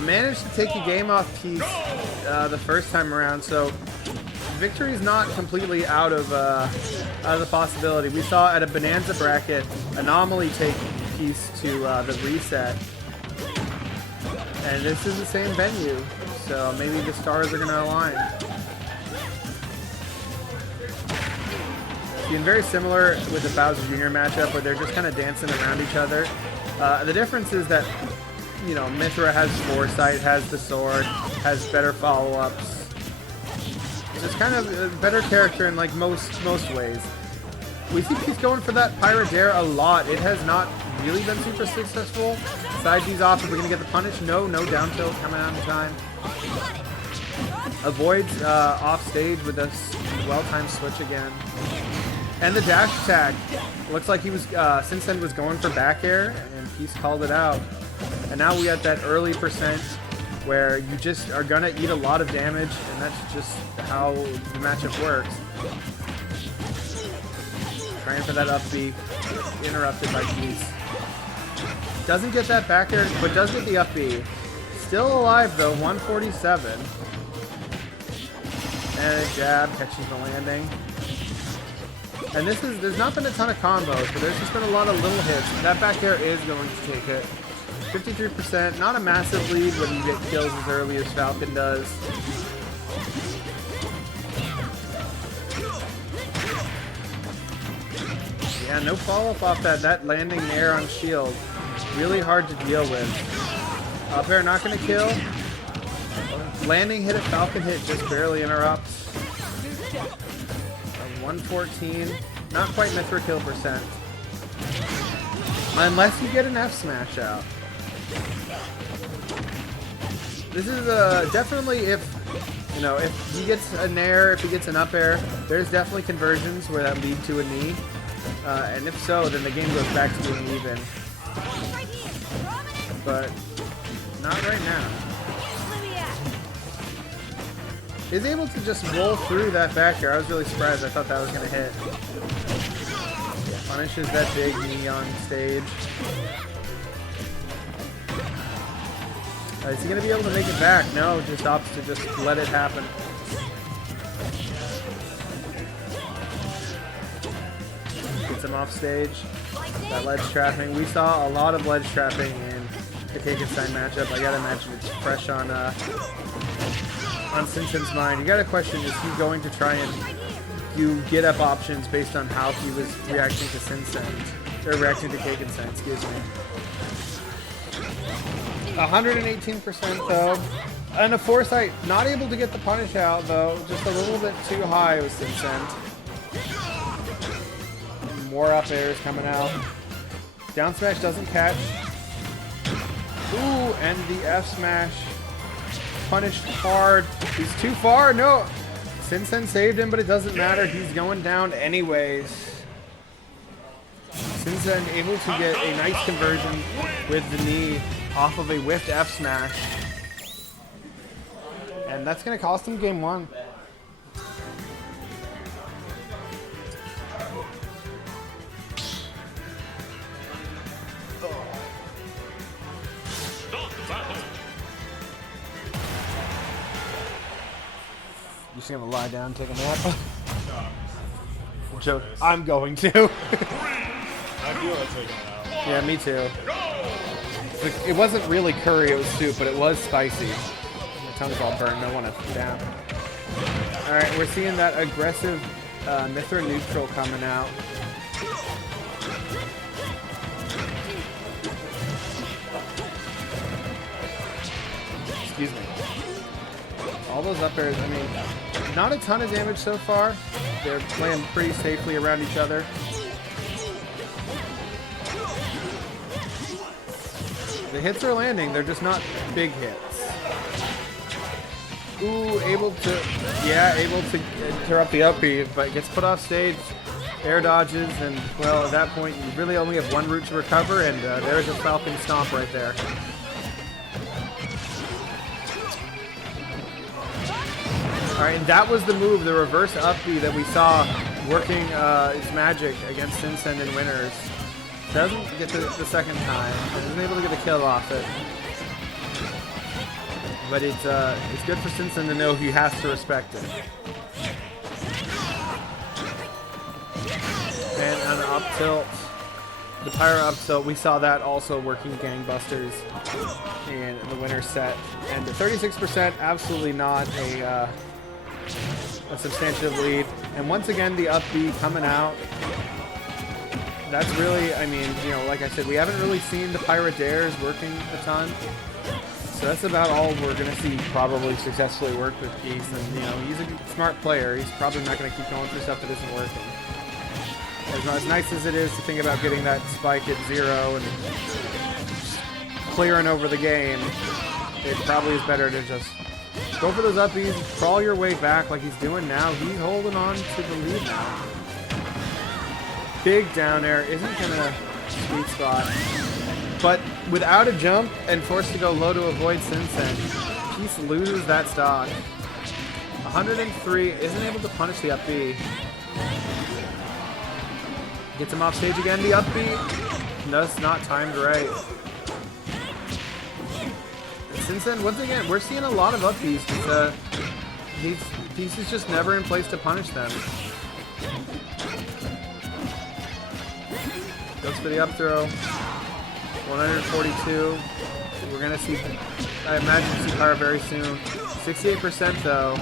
Managed to take a game off Peace the first time around, so victory is not completely out of the possibility. We saw at a Bonanza bracket, Anomaly take Peace to the reset, and this is the same venue, so maybe the stars are going to align. Being very similar with the Bowser Jr. matchup, where they're just kind of dancing around each other. The difference is that, you know, Mithra has foresight, has the sword, has better follow-ups. Just kind of a better character in like most ways. We see Peace going for that Pyro Dare a lot. It has not really been super successful. Side B's off. Are we gonna get the punish? No down tilt coming out in time. Avoids off stage with a well-timed switch again. And the dash attack. Looks like he was Syncend was going for back air, and Peace called it out. And now we got that early percent where you just are gonna eat a lot of damage, and that's just how the matchup works. Trying for that up B, interrupted by Peace. Doesn't get that back air, but does get the up B. Still alive though, 147. And a jab catches the landing. And there's not been a ton of combos, but there's just been a lot of little hits. That back air is going to take it. 53%, not a massive lead when you get kills as early as Falcon does. Yeah, no follow-up off that landing air on shield. Really hard to deal with. Up air not going to kill. Landing hit at Falcon hit just barely interrupts. 114, not quite Mithra kill percent. Unless you get an F smash out. This is definitely if he gets a nair, if he gets an up air, there's definitely conversions where that lead to a knee. And if so, then the game goes back to being even. But not right now. Is able to just roll through that back air. I was really surprised. I thought that was going to hit. Punishes that big knee on stage. Is he going to be able to make it back? No, just opts to just let it happen. Gets him off stage. That ledge trapping. We saw a lot of ledge trapping in the Kakenstein matchup. I gotta imagine it's fresh on Syncend's mind. You gotta question, is he going to try and do get up options based on how he was reacting to Syncend, or reacting to Kakenstein, excuse me. 118% though. And a foresight, not able to get the punish out though, just a little bit too high with Syncend. More up airs coming out. Down smash doesn't catch. Ooh, and the F smash. Punished hard. He's too far. No. Syncend saved him, but it doesn't matter. He's going down anyways. Syncend able to get a nice conversion with the knee off of a whiffed F smash. And that's going to cost him game one. You just gonna lie down and take a nap? Joke. I'm going to. I feel like taking it out. Yeah, me too. It wasn't really curry, it was soup, but it was spicy. My tongue's all burned, I want to down. Alright, we're seeing that aggressive Mithra neutral coming out. Excuse me. All those up airs, I mean, not a ton of damage so far. They're playing pretty safely around each other. The hits are landing, they're just not big hits. Ooh, able to interrupt the up B, but gets put off stage, air dodges, and well, at that point, you really only have one route to recover, and there's a Falcon stomp right there. Alright, and that was the move, the reverse up B that we saw working its magic against Syncend and Winners. Doesn't get the second time. Isn't able to get a kill off it. But it's good for Syncend to know he has to respect it. And on the up tilt, the Pyro up tilt, we saw that also working gangbusters in the winner set. And 36%, absolutely not a substantive lead. And once again, the up B coming out. That's really, I mean, you know, like I said, we haven't really seen the Pyro dares working a ton. So that's about all we're going to see probably successfully work with Geese. And, you know, he's a smart player. He's probably not going to keep going for stuff that isn't working. As nice as it is to think about getting that spike at 0 and clearing over the game, it probably is better to just go for those up Bs, crawl your way back like he's doing now. He's holding on to the lead now. Big down air isn't going to sweet spot. But without a jump and forced to go low to avoid Syncend, Peace loses that stock. 103, isn't able to punish the up B. Gets him off stage again, the up B. That's not timed right. And Syncend, once again, we're seeing a lot of up Bs because Peace is just never in place to punish them. Goes for the up throw. 142. We're gonna see, I imagine, see Pyro very soon. 68% though.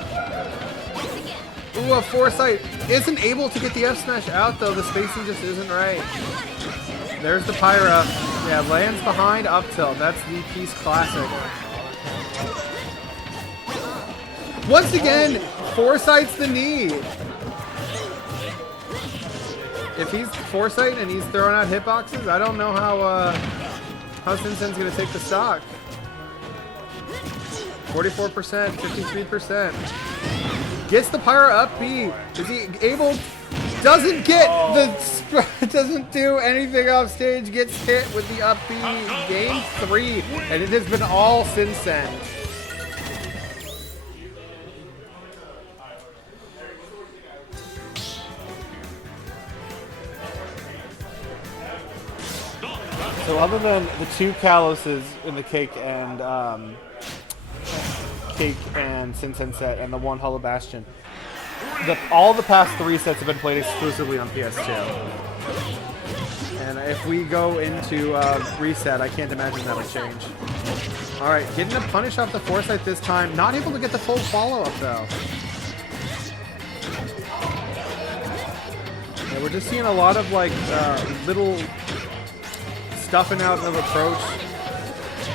Ooh, a foresight isn't able to get the F smash out though. The spacing just isn't right. There's the Pyro. Yeah, lands behind up tilt. That's the Peace classic. Once again, foresight's the knee. If he's foresight and he's throwing out hitboxes, I don't know how Syncend's gonna take the stock. 44%, 53%. Gets the Pyro up B. Is he able? Doesn't get the, doesn't do anything off stage. Gets hit with the up B. Game 3, and it has been all Syncend. So other than the 2 Kaloses in the Cake and Syncend set and the 1 Hollow Bastion, all the past 3 sets have been played exclusively on PS2. And if we go into reset, I can't imagine that would change. All right, getting a punish off the foresight this time. Not able to get the full follow-up though. Yeah, we're just seeing a lot of like little stuffing out of approach.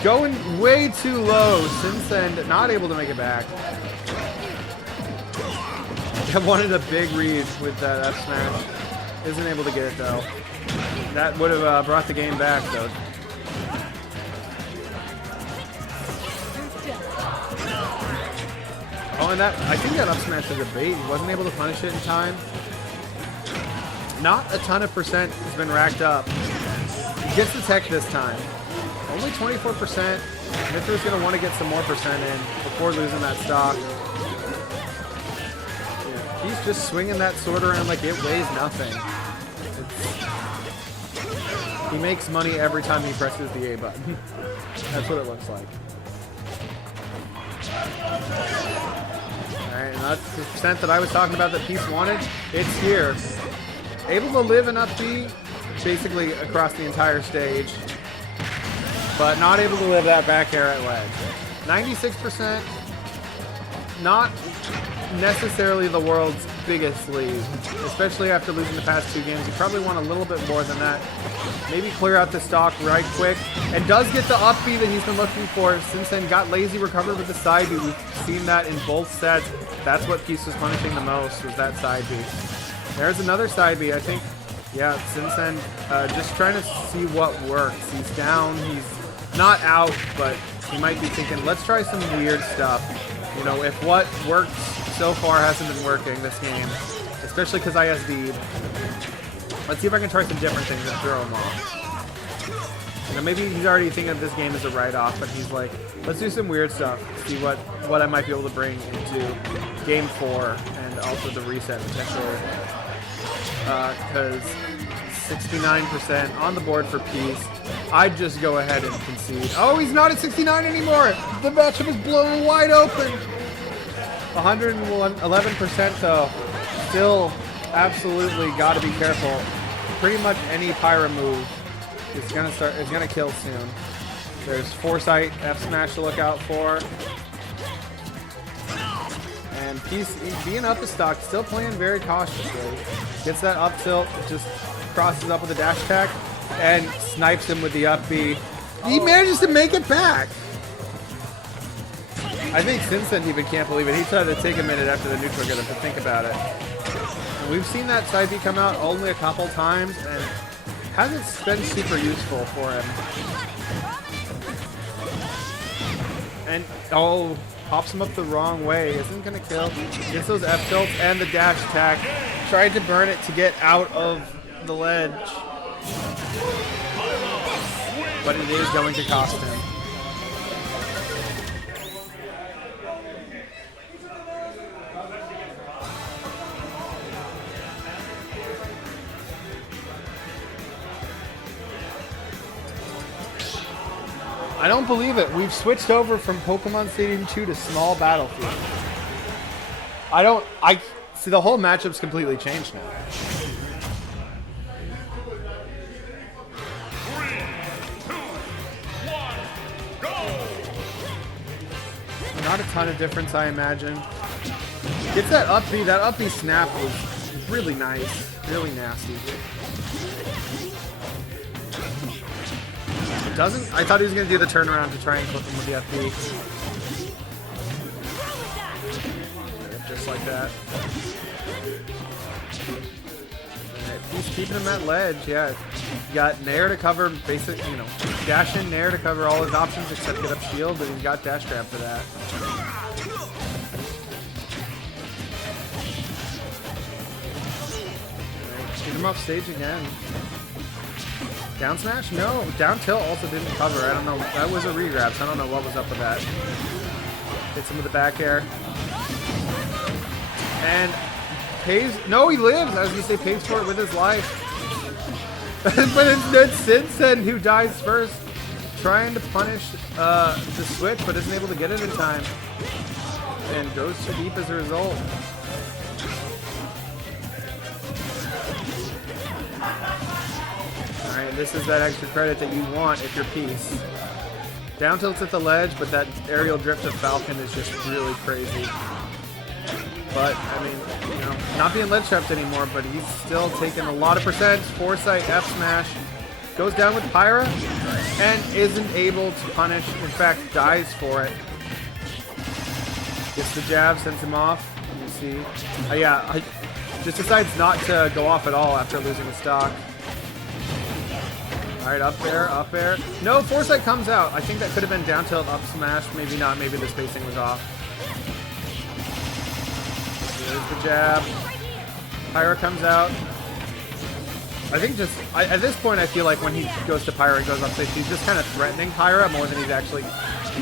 Going way too low. Syncend not able to make it back. Wanted a big read with that F smash. Isn't able to get it though. That would have brought the game back though. Oh, and that, I think that up smash was a bait. He wasn't able to punish it in time. Not a ton of percent has been racked up. He gets the tech this time. Only 24%. Mithra's going to want to get some more percent in before losing that stock. Yeah, he's just swinging that sword around like it weighs nothing. He makes money every time he presses the A button. That's what it looks like. Alright, and that's the percent that I was talking about that Peace wanted. It's here. Able to live an up B basically across the entire stage, but not able to live that back air at ledge. 96%, not necessarily the world's biggest lead, especially after losing the past 2 games. You probably want a little bit more than that. Maybe clear out the stock right quick, and does get the up B that he's been looking for. Syncend got lazy, recovered with the side B. We've seen that in both sets. That's what Peace was punishing the most, was that side B. There's another side B, I think. Yeah, Syncend just trying to see what works. He's down, he's not out, but he might be thinking, let's try some weird stuff. You know, if what worked so far hasn't been working this game, especially because I SD'd, let's see if I can try some different things and throw him off. You know, maybe he's already thinking of this game as a write-off, but he's like, let's do some weird stuff, see what I might be able to bring into Game 4 and also the reset potentially. Because 69% on the board for Peace. I'd just go ahead and concede. Oh, he's not at 69 anymore. The matchup is blown wide open. 111% though. Still absolutely got to be careful. Pretty much any Pyra move is gonna kill soon. There's Foresight, F smash to look out for. And he's being up the stock, still playing very cautiously. Gets that up tilt, just crosses up with a dash attack, and snipes him with the up B. He manages to make it back. I think Syncend even can't believe it. He tried to take a minute after the neutral get him to think about it. And we've seen that side B come out only a couple times, and hasn't been super useful for him. And, oh, pops him up the wrong way. Isn't going to kill. Gets those F tilts and the dash attack. Tried to burn it to get out of the ledge. But it is going to cost him. I don't believe it. We've switched over from Pokemon Stadium 2 to small battlefield. I see the whole matchup's completely changed now. 3, 2, 1, go! Not a ton of difference, I imagine. Gets that up B. That up B snap was really nice. Really nasty. Doesn't. I thought he was going to do the turnaround to try and clip him with the FB. Just like that. Right, he's keeping him at ledge, yeah. He got Nair to cover basic, dash in Nair to cover all his options except get up shield, but he's got dash grab for that. Right, shoot him off stage again. Down smash? No. Down tilt also didn't cover. I don't know. That was a regrab, so I don't know what was up with that. Hits him with the back air. And pays. No, he lives. I was going to say pays for it with his life. But it's Syncend who dies first. Trying to punish the switch, but isn't able to get it in time. And goes too deep as a result. Alright, this is that extra credit that you want if you're Peace. Down tilt's at the ledge, but that aerial drift of Falcon is just really crazy. But, I mean, not being ledge trapped anymore, but he's still taking a lot of percent. Foresight, F smash. Goes down with Pyra, and isn't able to punish. In fact, dies for it. Gets the jab, sends him off. You see. Just decides not to go off at all after losing the stock. Alright, up air. No, Foresight comes out. I think that could have been down tilt, up smash. Maybe not. Maybe the spacing was off. There's the jab. Pyra comes out. I think at this point, I feel like when he goes to Pyra and goes up stage, he's just kind of threatening Pyra more than he's actually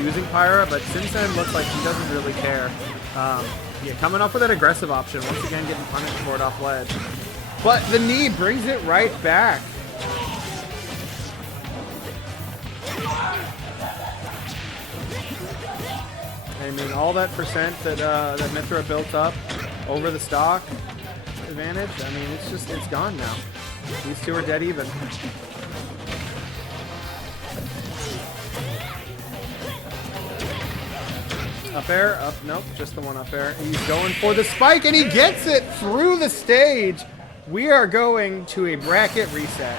using Pyra. But Syncend looks like he doesn't really care. Coming up with an aggressive option. Once again, getting punished for it off ledge. But the knee brings it right back. I mean, all that percent that Mithra built up over the stock advantage, I mean, it's gone now. These two are dead even. Up air, up, nope, just the one up air. He's going for the spike, and he gets it through the stage. We are going to a bracket reset.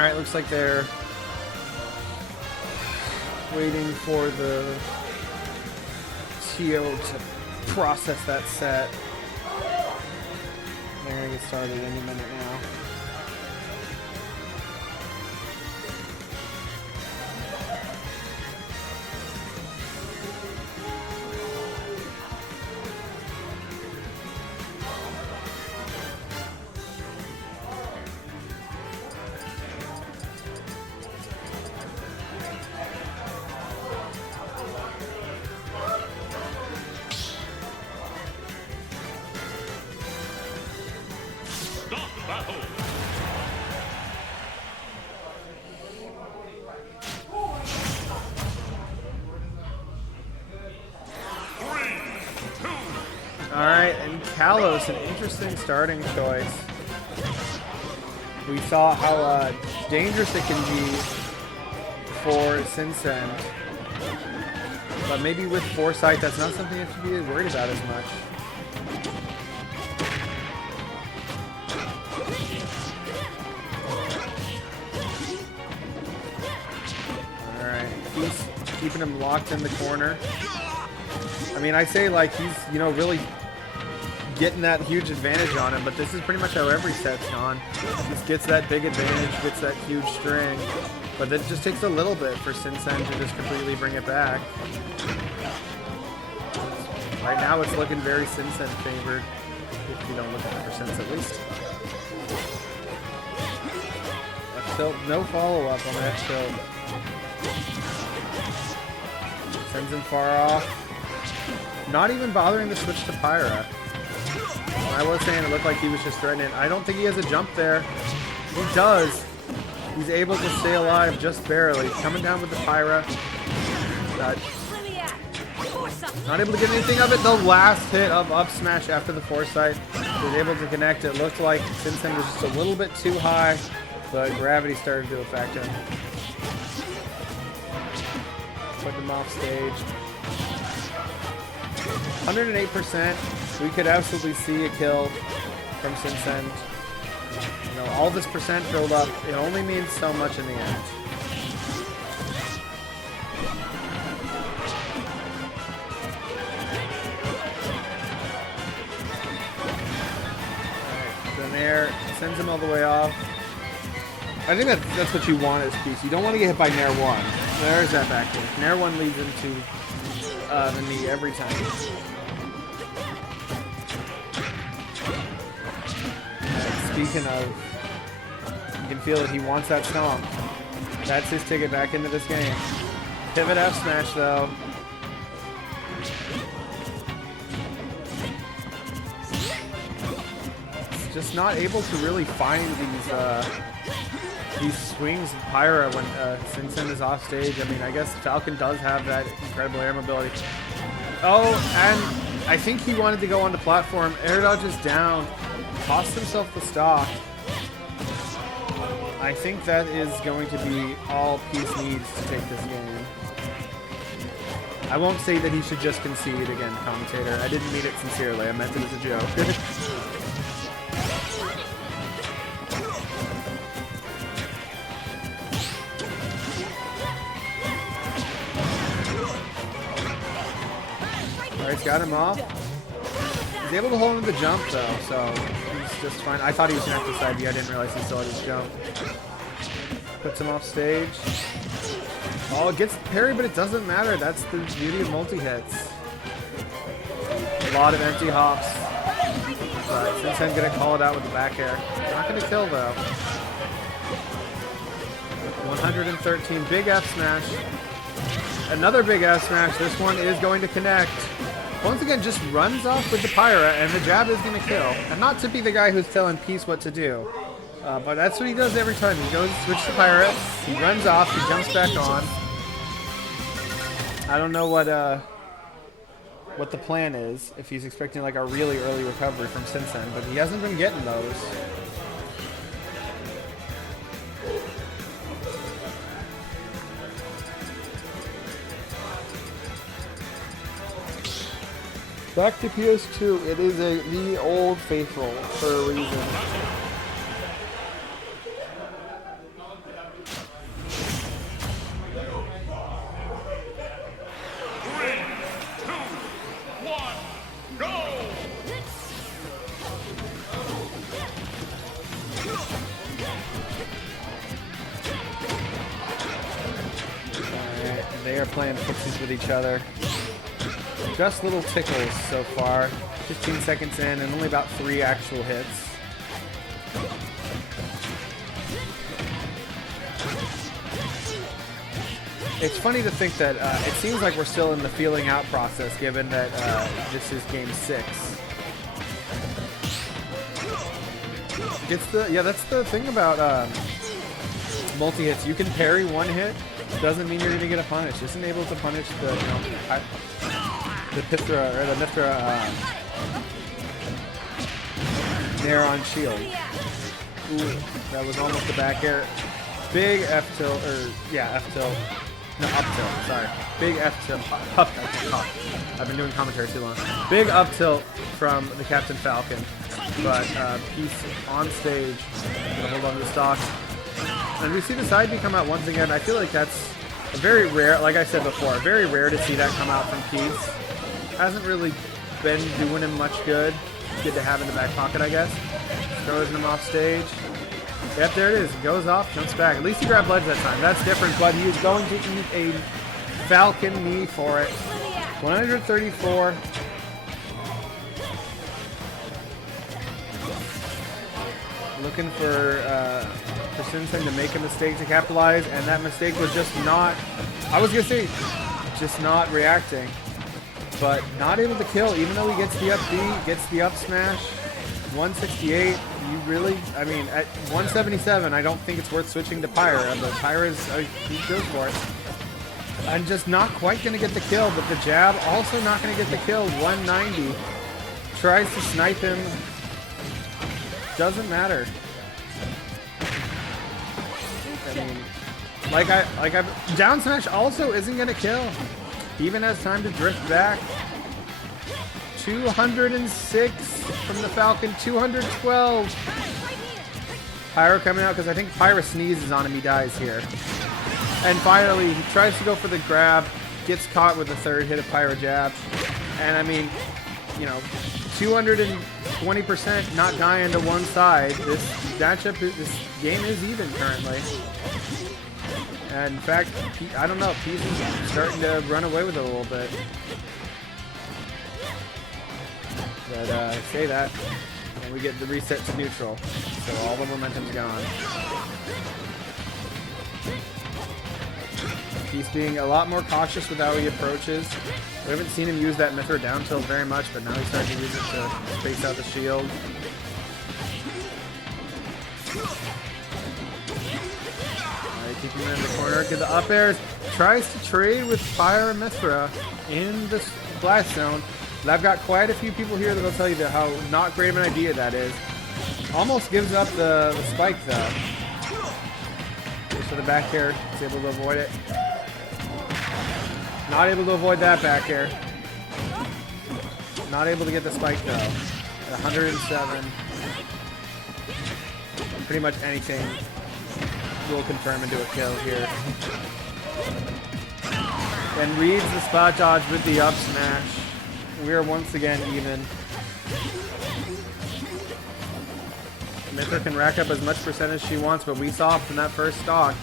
Alright, looks like they're waiting for the TO to process that set. They're gonna get started any minute now. Battle. Alright, and Kalos, an interesting starting choice. We saw how dangerous it can be for Syncend. But maybe with Foresight, that's not something you have to be worried about as much. He's keeping him locked in the corner. I mean, I say like he's, you know, really getting that huge advantage on him, but this is pretty much how every set's gone. Just gets that big advantage, gets that huge string, but it just takes a little bit for Syncend to just completely bring it back. Right now it's looking very Syncend favored, if you don't look at the percents at least. Still no follow-up on that tilt. Sends him far off. Not even bothering to switch to Pyra. I was saying it looked like he was just threatening. I don't think he has a jump there. He does. He's able to stay alive just barely. Coming down with the Pyra. Not able to get anything of it. The last hit of up smash after the Foresight was able to connect. It looked like Syncend was just a little bit too high, but gravity started to affect him. Put him off stage. 108%. We could absolutely see a kill from Syncend. You know, all this percent build up, it only means so much in the end. Alright, so Nair sends him all the way off. I think that's what you want as piece. You don't want to get hit by Nair 1. There's that back kick. Nair 1 leads into the knee every time. Speaking of, you can feel that he wants that stomp. That's his ticket back into this game. Pivot F smash though. Just not able to really find these swings of Pyra when Syncend is off stage. I mean, I guess Falcon does have that incredible air mobility. Oh, and I think he wanted to go on the platform. Air dodge is down. Cost himself the stock. I think that is going to be all Peace needs to take this game. I won't say that he should just concede again, commentator. I didn't mean it sincerely. I meant it as a joke. Alright, got him off. He's able to hold him to the jump though, so he's just fine. I thought he was going to have to side B. I didn't realize he still had his jump. Puts him off stage. Oh, it gets parry, but it doesn't matter. That's the beauty of multi-hits. A lot of empty hops. But Syncend going to call it out with the back air. Not going to kill though. 113. Big F smash. Another big F smash. This one is going to connect. Once again, just runs off with the Pyra, and the jab is going to kill. And not to be the guy who's telling Peace what to do. But that's what he does every time. He goes, switch to Pyra, he runs off, he jumps back on. I don't know what the plan is, if he's expecting like a really early recovery from Syncend, but he hasn't been getting those. Back to PS2, it is the old faithful for a reason. playing footsies with each other. Just little tickles so far. 15 seconds in and only about 3 actual hits. It's funny to think that it seems like we're still in the feeling out process, given that this is game 6. That's the thing about multi-hits. You can parry one hit, doesn't mean you're going to get a punish. Isn't able to punish the Pithra or the Mithra Nair on shield. Ooh, that was almost a back air. Big F tilt, or yeah, F tilt. No, up tilt, sorry. Big F tilt. I've been doing commentary too long. Big up tilt from the Captain Falcon. But Peace on stage. Gonna hold on to the stock. And we see the side B come out once again. I feel like that's a very rare, like I said before, very rare to see that come out from Peace. Hasn't really been doing him much good. Good to have in the back pocket, I guess. Throws him off stage. Yep, there it is. Goes off, jumps back. At least he grabbed ledge that time. That's different, but he is going to eat a Falcon knee for it. 134. Looking for Syncend to make a mistake to capitalize, and that mistake was just not, I was going to say, just not reacting. But not able to kill, even though he gets the up B, gets the up smash. 168, you really, I mean, at 177, I don't think it's worth switching to Pyra, but Pyra is, he goes for it. And just not quite going to get the kill, but the jab also not going to get the kill. 190, tries to snipe him, doesn't matter. I mean, down smash also isn't going to kill. Even has time to drift back. 206 from the Falcon, 212. Pyra coming out because I think Pyra sneezes on him, he dies here. And finally, he tries to go for the grab, gets caught with the third hit of Pyra jab. And I mean, you know, 220% not dying to one side. This matchup, this game is even currently. And in fact, I don't know, Peace is starting to run away with it a little bit. But I say that, and we get the reset to neutral. So all the momentum's gone. Peace being a lot more cautious with how he approaches. We haven't seen him use that Mithra down tilt very much, but now he's starting to use it to space out the shield. Keeping him in the corner, get the up airs, tries to trade with Fire Mithra in the blast zone. And I've got quite a few people here that will tell you that how not great of an idea that is. Almost gives up the spike though. Goes for the back air, is able to avoid it. Not able to avoid that back air. Not able to get the spike though. At 107. Pretty much anything will confirm into a kill here. And reads the spot dodge with the up smash. We are once again even. Mithra can rack up as much percentage she wants, but we saw from that first stock,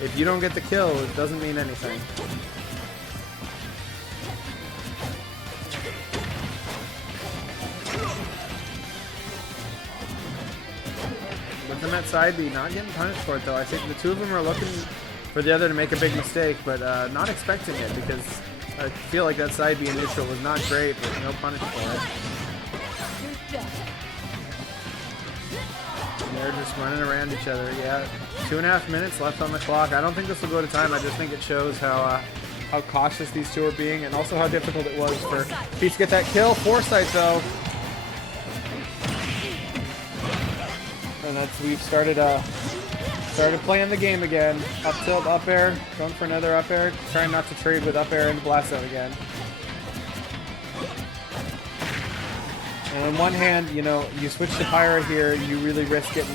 if you don't get the kill, it doesn't mean anything. With them at side B, not getting punished for it though. I think the two of them are looking for the other to make a big mistake, but not expecting it because I feel like that side B in neutral was not great, but no punish for it. And they're just running around each other. Yeah, 2.5 minutes left on the clock. I don't think this will go to time. I just think it shows how cautious these two are being, and also how difficult it was for Peace to get that kill. Foresight though. And that's, we've started playing the game again. Up tilt, up air, going for another up air, trying not to trade with up air and blast zone again. And on one hand, you know, you switch to Pyra here, you really risk getting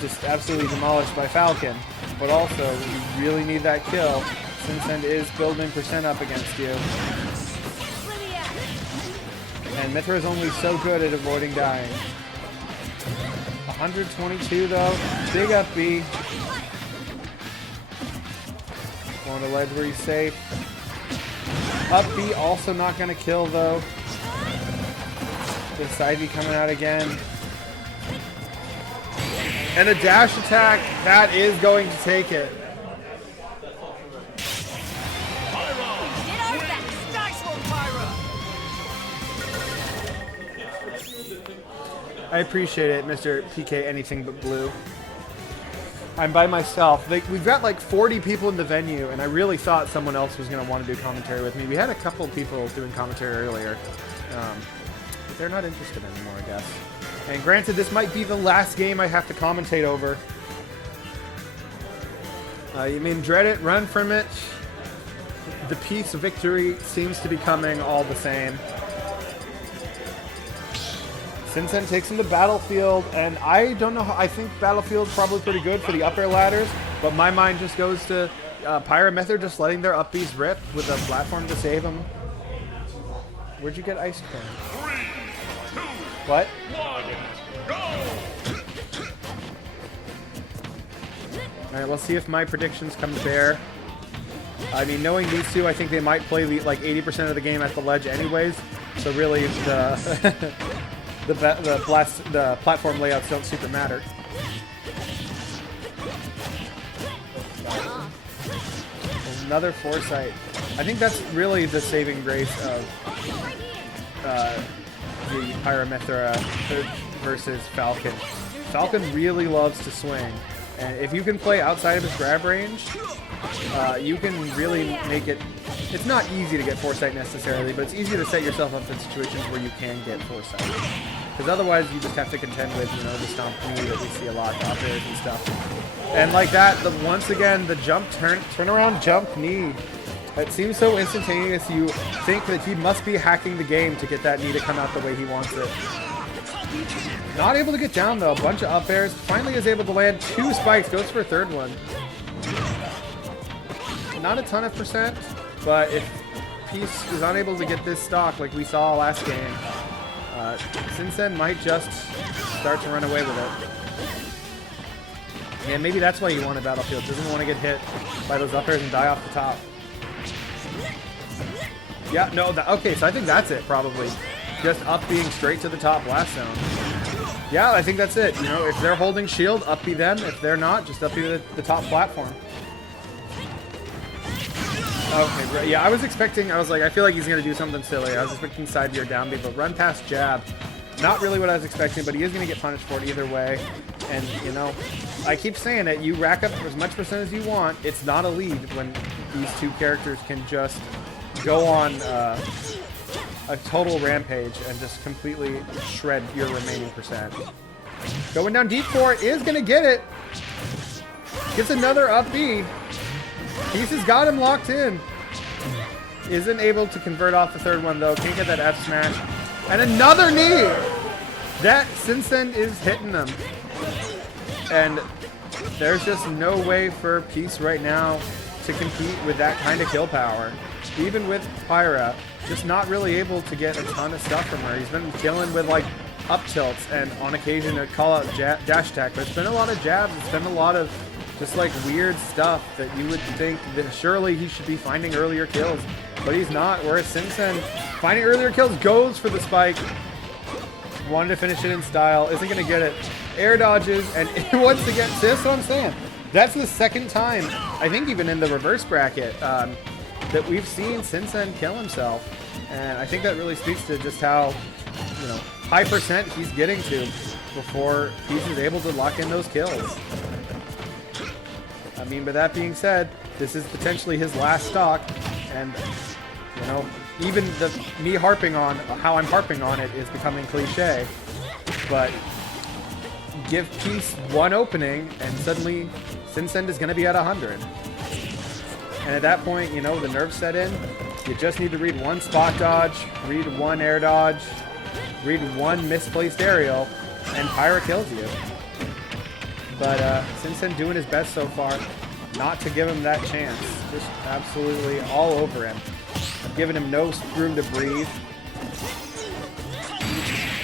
just absolutely demolished by Falcon. But also, you really need that kill. Syncend is building percent up against you. And Mithra is only so good at avoiding dying. 122 though, big up B. on the ledge where he's safe. Up B also not going to kill, though. The side B coming out again. And a dash attack. That is going to take it. I appreciate it, Mr. PK Anything But Blue. I'm by myself. We've got like 40 people in the venue, and I really thought someone else was going to want to do commentary with me. We had a couple people doing commentary earlier. But they're not interested anymore, I guess. And granted, this might be the last game I have to commentate over. You mean dread it, run from it. The peace of victory seems to be coming all the same. Syncend takes him to Battlefield, and I don't know how, I think Battlefield's probably pretty good for the up air ladders, but my mind just goes to Pyramethod just letting their up Bs rip with a platform to save them. Where'd you get ice cream? 3, 2, What? 1, go! Alright, let's see if my predictions come to bear. I mean, knowing these two, I think they might play like 80% of the game at the ledge anyways, so really the... the platform layouts don't super matter. Another foresight. I think that's really the saving grace of the Pyramethra versus Falcon. Falcon really loves to swing, and if you can play outside of his grab range, you can really make it. It's not easy to get foresight necessarily, but it's easy to set yourself up in situations where you can get foresight. Because otherwise, you just have to contend with, you know, the stomp knee that we see a lot out there and stuff. And like that, once again, the jump turn around jump knee. It seems so instantaneous. You think that he must be hacking the game to get that knee to come out the way he wants it. Not able to get down though. A bunch of up airs. Finally is able to land 2 spikes. Goes for a 3rd one. Not a ton of percent, but if Peace is unable to get this stock like we saw last game, Syncend might just start to run away with it. And maybe that's why he wanted Battlefield. Doesn't want to get hit by those up airs and die off the top. Yeah, no, okay, so I think that's it, probably. Just up being straight to the top blast zone. Yeah, I think that's it. You know, if they're holding shield, up be them. If they're not, just up be the top platform. Okay, yeah, I was like, I feel like he's going to do something silly. I was expecting side B or down B, but run past jab. Not really what I was expecting, but he is going to get punished for it either way. And, you know, I keep saying it, you rack up as much percent as you want. It's not a lead when these two characters can just go on a total rampage and just completely shred your remaining percent. Going down deep for it is going to get it. Gets another up B. Peace has got him locked in. Isn't able to convert off the 3rd one though. Can't get that F smash. And another knee! That Syncend is hitting them. And there's just no way for Peace right now to compete with that kind of kill power. Even with Pyra, just not really able to get a ton of stuff from her. He's been killing with like up tilts and on occasion a call out dash attack. But it's been a lot of jabs. It's been a lot of just like weird stuff that you would think that surely he should be finding earlier kills. But he's not, whereas Syncend finding earlier kills goes for the spike. Wanted to finish it in style, isn't going to get it. Air dodges, and once again, see, that's what I'm saying. That's the 2nd time, I think even in the reverse bracket, that we've seen Syncend kill himself. And I think that really speaks to just how, you know, high percent he's getting to before Peace is able to lock in those kills. I mean, but that being said, this is potentially his last stock, and, you know, even me harping on how I'm harping on it is becoming cliche, but give Peace one opening, and suddenly Syncend is going to be at 100. And at that point, you know, the nerves set in. You just need to read one spot dodge, read one air dodge, read one misplaced aerial, and Pyra kills you. But Syncend doing his best so far not to give him that chance. Just absolutely all over him. Giving him no room to breathe.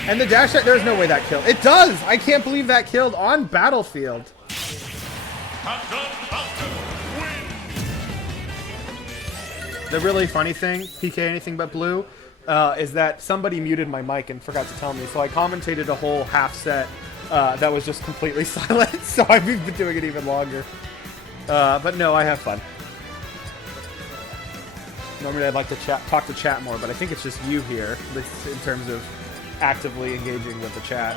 And the dash attack, there's no way that killed. It does! I can't believe that killed on Battlefield. The really funny thing, PK anything but blue, is that somebody muted my mic and forgot to tell me. So I commentated a whole half set that was just completely silent. So I've been doing it even longer. But no, I have fun. Normally I'd like to talk to chat more, but I think it's just you here in terms of actively engaging with the chat.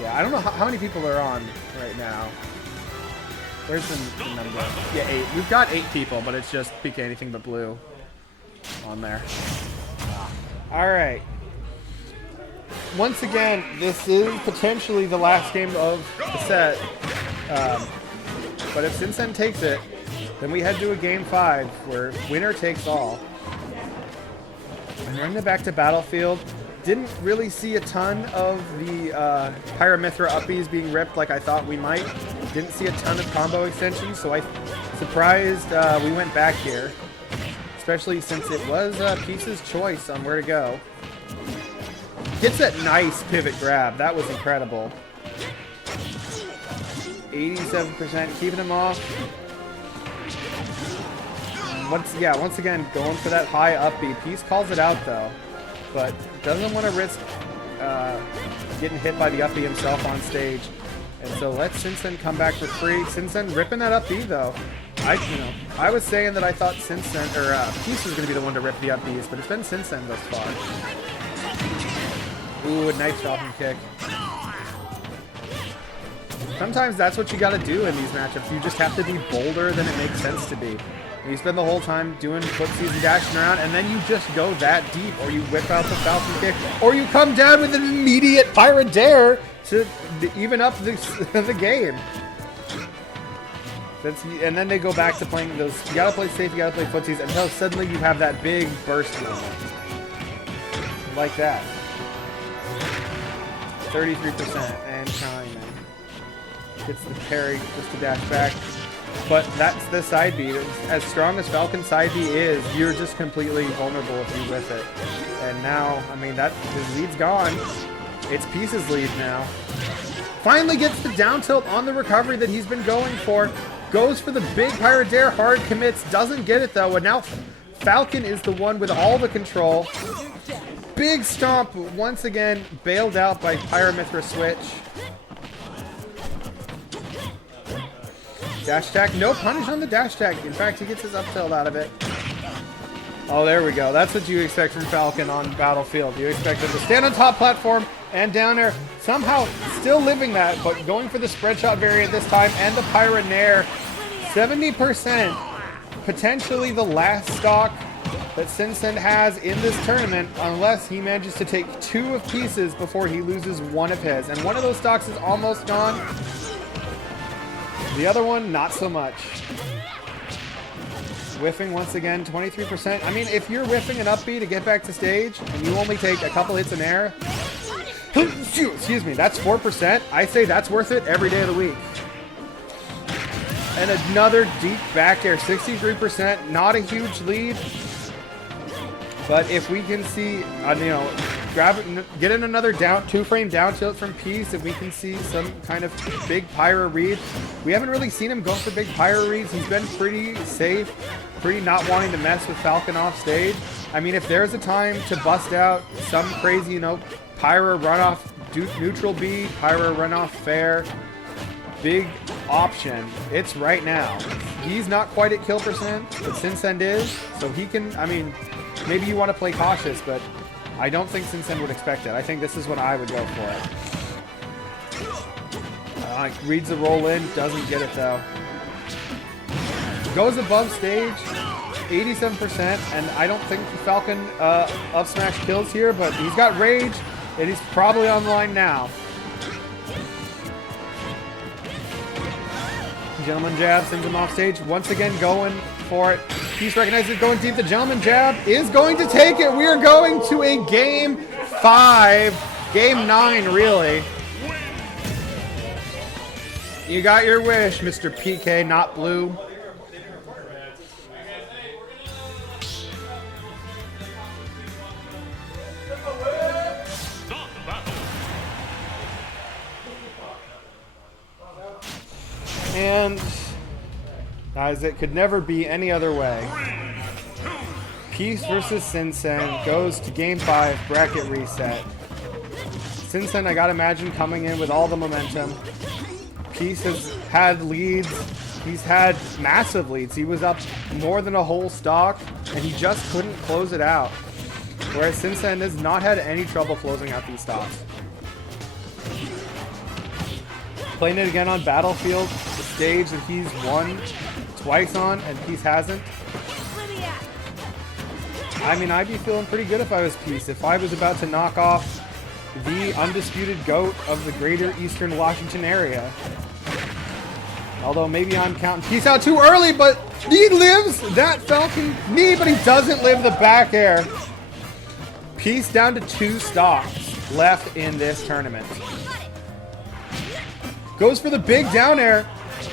Yeah, I don't know how many people are on right now. Where's the number? Yeah, 8. We've got 8 people, but it's just PK anything but blue on there. Alright. Once again, this is potentially the last game of the set. But if Syncend takes it, then we head to a game 5 where winner takes all. And running it back to Battlefield. Didn't really see a ton of the Pyramithra uppies being ripped like I thought we might. Didn't see a ton of combo extensions, so I'm surprised we went back here. Especially since it was Peace's choice on where to go. Gets that nice pivot grab. That was incredible. 87%, keeping him off. Once again, going for that high up B. Peace calls it out though, but doesn't want to risk getting hit by the up B himself on stage. And so lets Syncend come back for free. Syncend ripping that up B though. I was saying that I thought Syncend or Peace was going to be the one to rip the up Bs, but it's been Syncend thus far. Ooh, a nice Falcon kick. Sometimes that's what you got to do in these matchups. You just have to be bolder than it makes sense to be. You spend the whole time doing footsies and dashing around, and then you just go that deep, or you whip out the Falcon kick, or you come down with an immediate Pirate Dare to even up the game. And then they go back to playing those. You gotta play safe, you gotta play footsies, until suddenly you have that big burst moment. Like that. 33% and counting. Gets the parry just to dash back. But that's the side B. As strong as Falcon's side B is, you're just completely vulnerable if you whiff it. And now, I mean, his lead's gone. It's Peace's lead now. Finally gets the down tilt on the recovery that he's been going for. Goes for the big Pirate Dare, hard commits, doesn't get it though. And now Falcon is the one with all the control. Big stomp, once again, bailed out by Pyramithra switch. Dash attack, no punish on the dash attack. In fact, he gets his up tilt out of it. Oh, there we go. That's what you expect from Falcon on Battlefield. You expect him to stand on top platform and down there, somehow still living that, but going for the spread shot variant this time and the Pirate Nair. 70%, potentially the last stock that Syncend has in this tournament, unless he manages to take 2 of Peace's before he loses 1 of his. And one of those stocks is almost gone. The other one, not so much. Whiffing once again, 23%. I mean, if you're whiffing an up B to get back to stage, and you only take a couple hits in air, excuse me, that's 4%. I say that's worth it every day of the week. And another deep back air, 63%. Not a huge lead. But if we can see, get in another down 2-frame down tilt from Peace, if we can see some kind of big Pyro read. We haven't really seen him go for big Pyro reads. He's been pretty safe, pretty not wanting to mess with Falcon off stage. I mean, if there's a time to bust out some crazy, Pyro runoff neutral B, Pyro runoff fair, big option, it's right now. He's not quite at kill percent, but Syncend is, so he can, I mean, maybe you want to play cautious, but I don't think Syncend would expect it. I think this is when I would go for it. Reads the roll in, doesn't get it though. Goes above stage, 87%, and I don't think Falcon up smash kills here, but he's got rage, and he's probably on the line now. Gentleman jab sends him off stage. Once again, going for it. Peace recognizes going deep. The gentleman jab is going to take it. We are going to a game 5. Game 9, really. You got your wish, Mr. PK, not blue. And as it could never be any other way. Peace versus Syncend goes to game 5, bracket reset. Syncend, I gotta imagine, coming in with all the momentum. Peace has had leads. He's had massive leads. He was up more than a whole stock, and he just couldn't close it out. Whereas Syncend has not had any trouble closing out these stocks. Playing it again on Battlefield, the stage that he's won twice on, and Peace hasn't. I mean, I'd be feeling pretty good if I was Peace. If I was about to knock off the undisputed GOAT of the greater Eastern Washington area. Although maybe I'm counting Peace out too early, but he lives that Falcon knee, but he doesn't live the back air. Peace down to 2 stocks left in this tournament. Goes for the big down air,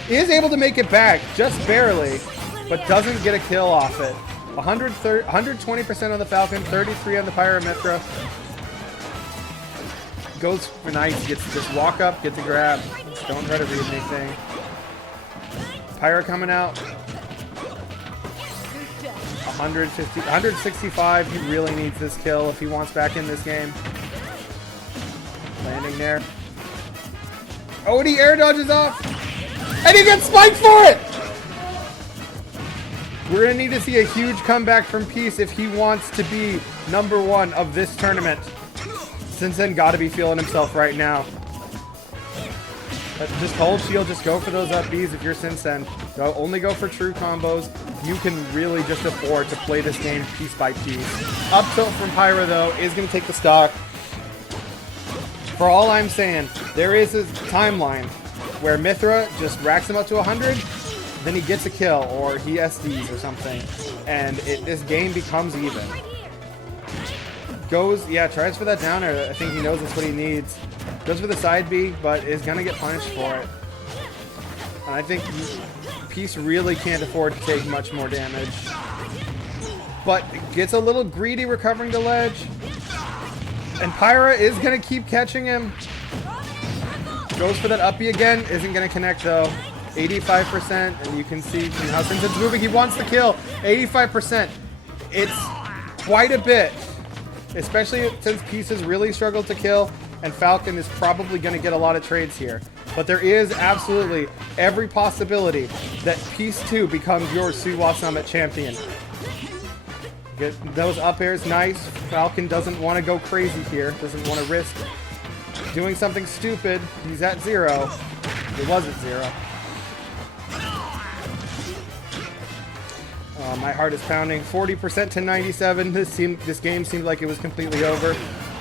is able to make it back, just barely, but doesn't get a kill off it. 120% on the Falcon, 33 on the Pyra/Mythra. Goes for nice, gets just walk up, get the grab. Don't try to read anything. Pyra coming out. 150, 165. He really needs this kill if he wants back in this game. Landing there. Oh, and he air dodges off. And he gets spiked for it! We're going to need to see a huge comeback from Peace if he wants to be #1 of this tournament. Syncend got to be feeling himself right now. Just hold shield, just go for those up Bs if you're Syncend. Only go for true combos. You can really just afford to play this game piece by piece. Up tilt from Pyra, though, is going to take the stock. For all I'm saying, there is a timeline where Mythra just racks him up to 100, then he gets a kill, or he SDs or something, and this game becomes even. Goes, yeah, tries for that down air. I think he knows that's what he needs. Goes for the side B, but is going to get punished for it. And I think Peace really can't afford to take much more damage. But gets a little greedy recovering the ledge. And Pyra is going to keep catching him. Goes for that uppie again. Isn't going to connect, though. 85%, and you can see from how Syncend's moving. He wants the kill. 85%. It's quite a bit. Especially since Peace has really struggled to kill, and Falcon is probably going to get a lot of trades here. But there is absolutely every possibility that Peace 2 becomes your CWA Summit champion. Get those up airs, nice. Falcon doesn't want to go crazy here. Doesn't want to risk doing something stupid. He's at 0. He was at 0. My heart is pounding. 40% to 97. This game seemed like it was completely over.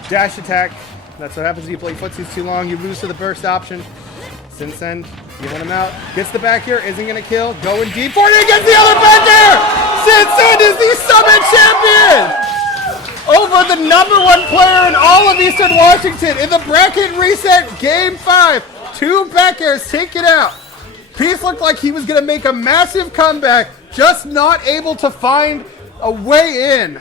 Dash attack. That's what happens when you play footsies too long. You lose to the burst option. Syncend, feeling him out. Gets the back here. Isn't going to kill. Going deep for it against the other back there. Syncend is the Summit champion over the #1 player in all of Eastern Washington in the bracket reset game 5. 2 back airs take it out. Peace looked like he was going to make a massive comeback, just not able to find a way in.